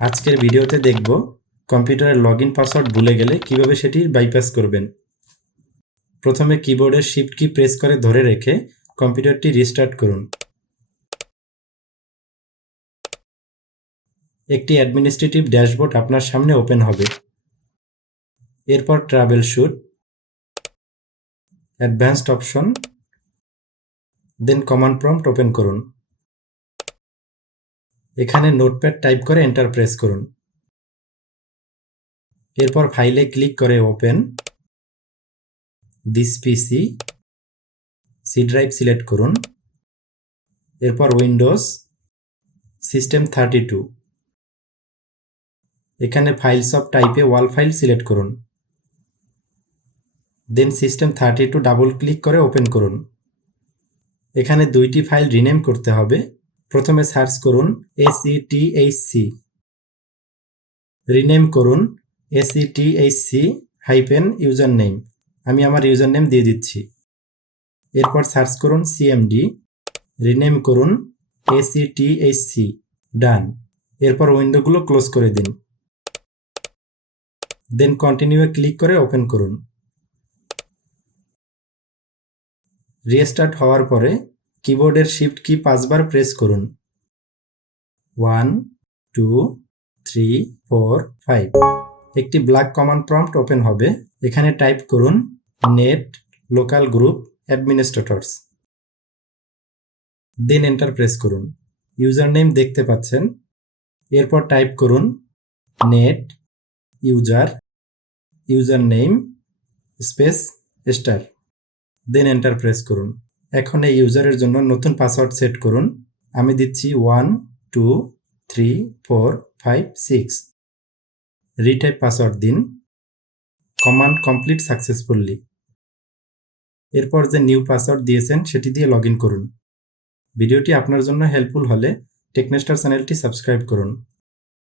আজকের ভিডিওতে দেখব কম্পিউটারের লগইন পাসওয়ার্ড ভুলে গেলে কিভাবে সেটি বাইপাস করবেন। প্রথমে কিবোর্ডের শিফট কি প্রেস করে ধরে রেখে কম্পিউটারটি রিস্টার্ট করুন। একটি অ্যাডমিনিস্ট্রেটিভ ড্যাশবোর্ড আপনার সামনে ওপেন হবে। এরপর troubleshoot, advanced option, then command prompt open করুন। এখানে নোটপ্যাড টাইপ করে এন্টার প্রেস করুন। এরপর ফাইলে ক্লিক করে open, this PC, C drive select করুন। এরপর উইন্ডোজ, সিস্টেম 32, এখানে ফাইলস অফ টাইপে ওয়াল ফাইল সিলেক্ট করুন। দেন সিস্টেম 32 ডাবল ক্লিক করে ওপেন করুন। এখানে দুইটি ফাইল রিনেম করতে হবে। প্রথমে সার্চ করুন ACTHC, রিনেম করুন ACTHC-ইউজার নেম। আমি আমার ইউজার নেম দিয়ে দিচ্ছি। এরপর সার্চ করুন CMD, রিনেম করুন ACTHC, ডান। এরপর উইন্ডোগুলো ক্লোজ করে দিন। দেন কন্টিনিউ ক্লিক করে ওপেন করুন। রিস্টার্ট হওয়ার পরে কিবোর্ডের শিফট কি 5 বার প্রেস করুন। 1 2 3 4 5, একটি ব্ল্যাক কমান্ড প্রম্পট ওপেন হবে। এখানে টাইপ করুন net local group administrators, then enter press করুন। ইউজার নেম দেখতে পাচ্ছেন। এরপর টাইপ করুন net user name space star, then enter press করুন। এখন এই ইউজারের জন্য নতুন পাসওয়ার্ড সেট করুন। আমি দিচ্ছি 1 2 3 4 5 6, রিটাইপ পাসওয়ার্ড দিন। Command complete successfully. এরপর যে নিউ পাসওয়ার্ড দিয়েছেন সেটি দিয়ে লগইন করুন। ভিডিওটি আপনার জন্য হেল্পফুল হলে টেকনেস্টার চ্যানেলটি সাবস্ক্রাইব করুন।